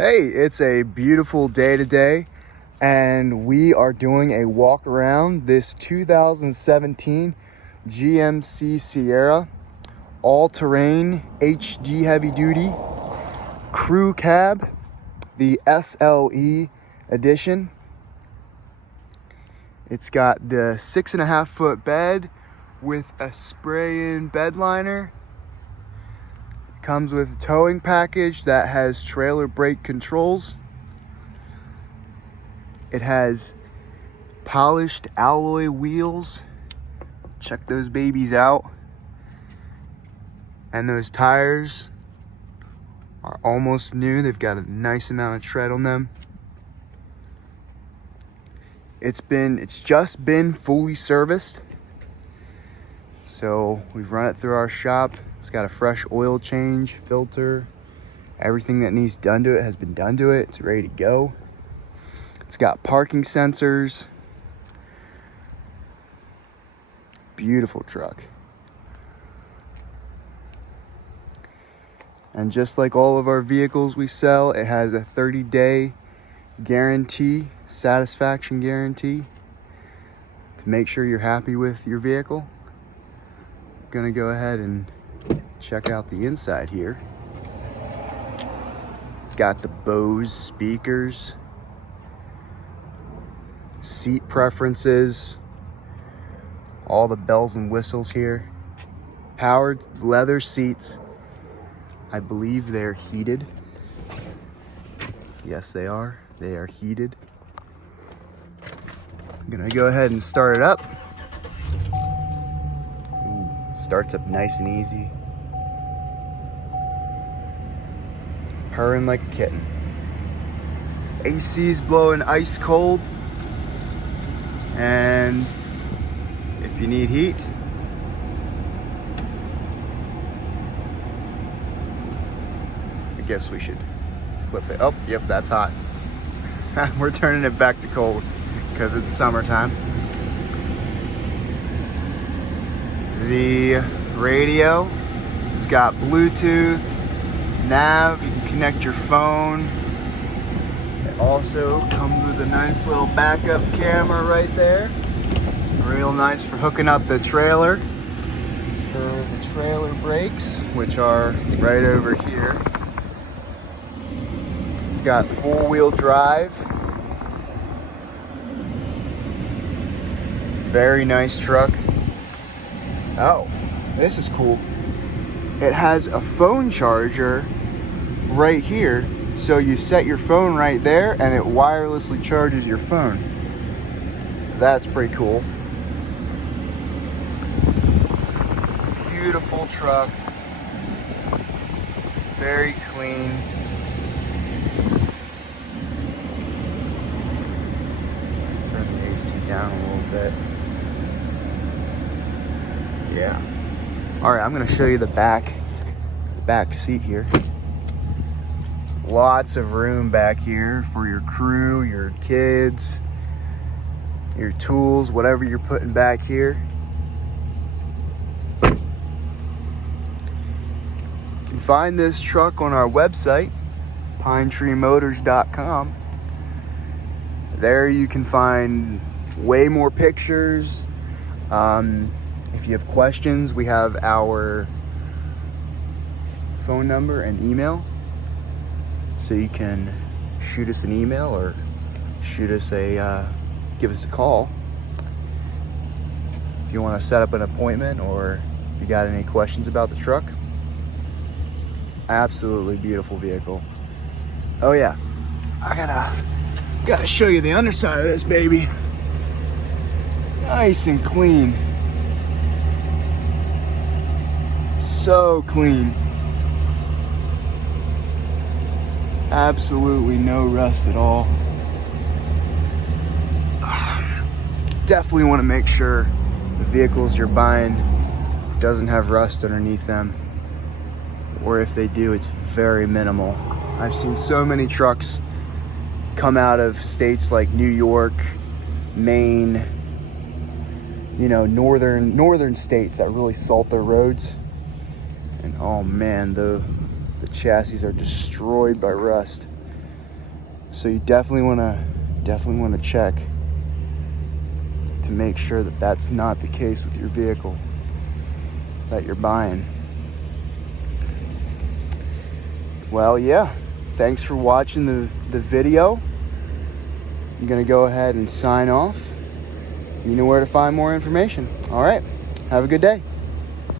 Hey, it's a beautiful day today, and we are doing a walk around this 2017 GMC Sierra all-terrain HD heavy-duty crew cab, the SLE edition. It's got the 6.5-foot bed with a spray-in bed liner. Comes with a towing package that has trailer brake controls. It has polished alloy wheels. Check those babies out. And those tires are almost new. They've got a nice amount of tread on them. It's just been fully serviced. So we've run it through our shop. It's got a fresh oil change, filter. Everything that needs done to it has been done to it. It's ready to go. It's got parking sensors. Beautiful truck. And just like all of our vehicles we sell, it has a 30-day guarantee, satisfaction guarantee, to make sure you're happy with your vehicle. I'm gonna go ahead and check out the inside here. Got the Bose speakers, seat preferences, all the bells and whistles here. Powered leather seats. I believe they're heated. Yes, they are. They are heated. I'm gonna go ahead and start it up. Ooh, starts up nice and easy. Purring like a kitten. AC's blowing ice cold. And if you need heat, I guess we should flip it. Oh, yep, that's hot. We're turning it back to cold because it's summertime. The radio has got Bluetooth, nav, you can connect your phone. It also comes with a nice little backup camera right there. Real nice for hooking up the trailer for the trailer brakes, which are right over here. It's got four-wheel drive. Very nice truck. Oh, this is cool. It has a phone charger right here, so you set your phone right there and it wirelessly charges your phone. That's pretty cool. It's a beautiful truck, very clean. Turn the AC down a little bit. Yeah. All right, I'm gonna show you the back seat here. Lots of room back here for your crew, your kids, your tools, whatever you're putting back here. You can find this truck on our website, pinetreemotors.com. There you can find way more pictures. If you have questions, we have our phone number and email. So you can shoot us an email or give us a call if you want to set up an appointment or if you got any questions about the truck. Absolutely beautiful vehicle. Oh yeah, I gotta show you the underside of this baby. Nice and clean. So clean. Absolutely no rust at all. Definitely want to make sure the vehicles you're buying doesn't have rust underneath them, or if they do, it's very minimal. I've seen so many trucks come out of states like New York, Maine, you know, northern states that really salt their roads, and oh man, the chassis are destroyed by rust. So you definitely want to check to make sure that that's not the case with your vehicle that you're buying. Well, yeah, thanks for watching the video. I'm gonna go ahead and sign off. You know where to find more information. All right, have a good day.